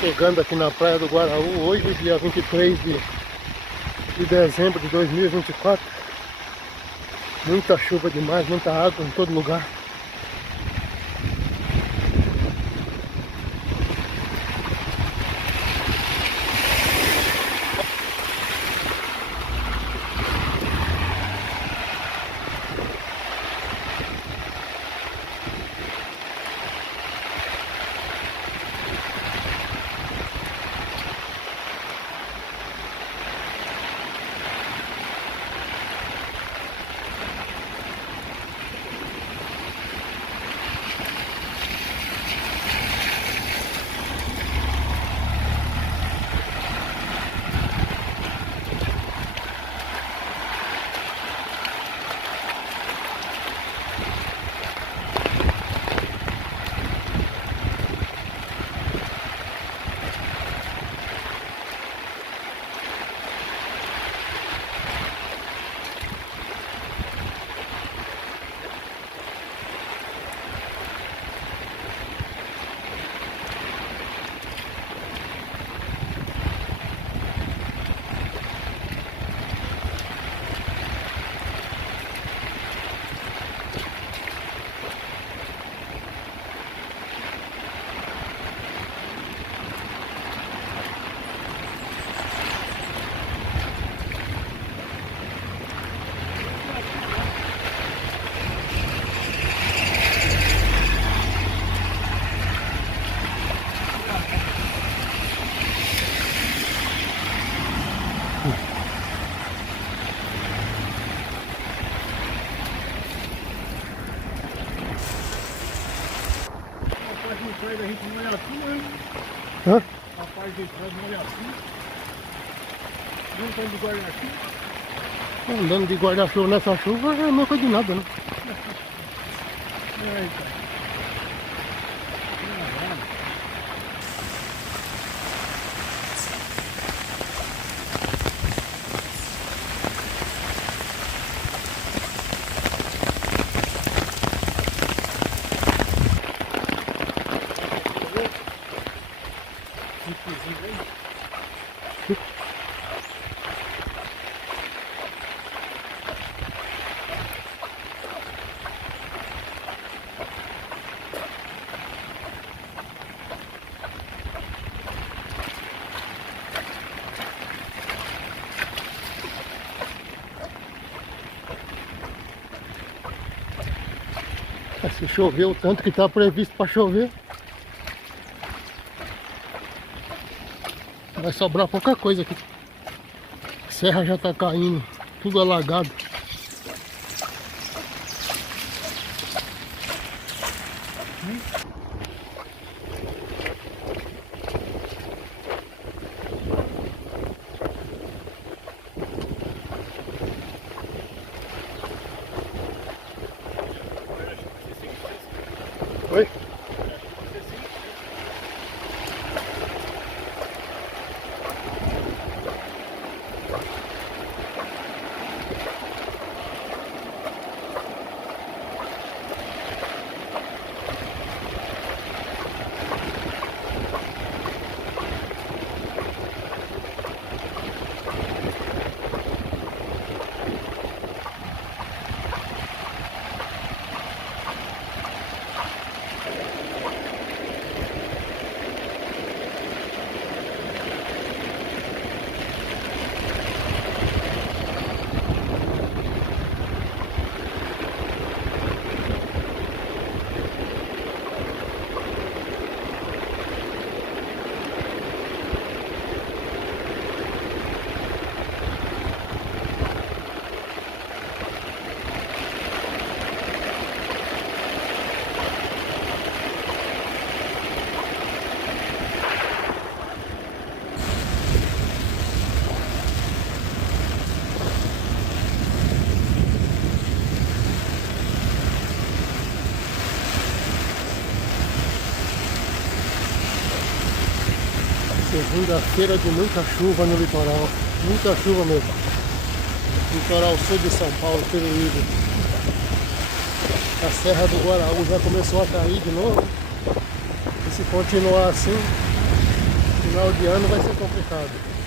Chegando aqui na praia do Guaraú, hoje, dia 23 de dezembro de 2024. Muita chuva demais, muita água em todo lugar. A gente não olha assim, hein? Hã? Rapaz, a gente não olha assim. Não tem de guarda-chuva. Andando de guarda-chuva nessa chuva não é coisa de nada, né? Eita. Se chover o tanto que está previsto para chover, vai sobrar pouca coisa aqui. A serra já está caindo, tudo alagado. Oi? Segunda-feira de muita chuva no litoral. Muita chuva mesmo. Litoral sul de São Paulo, Peruíbe. A Serra do Guaraú já começou a cair de novo. E se continuar assim, Final de ano vai ser complicado.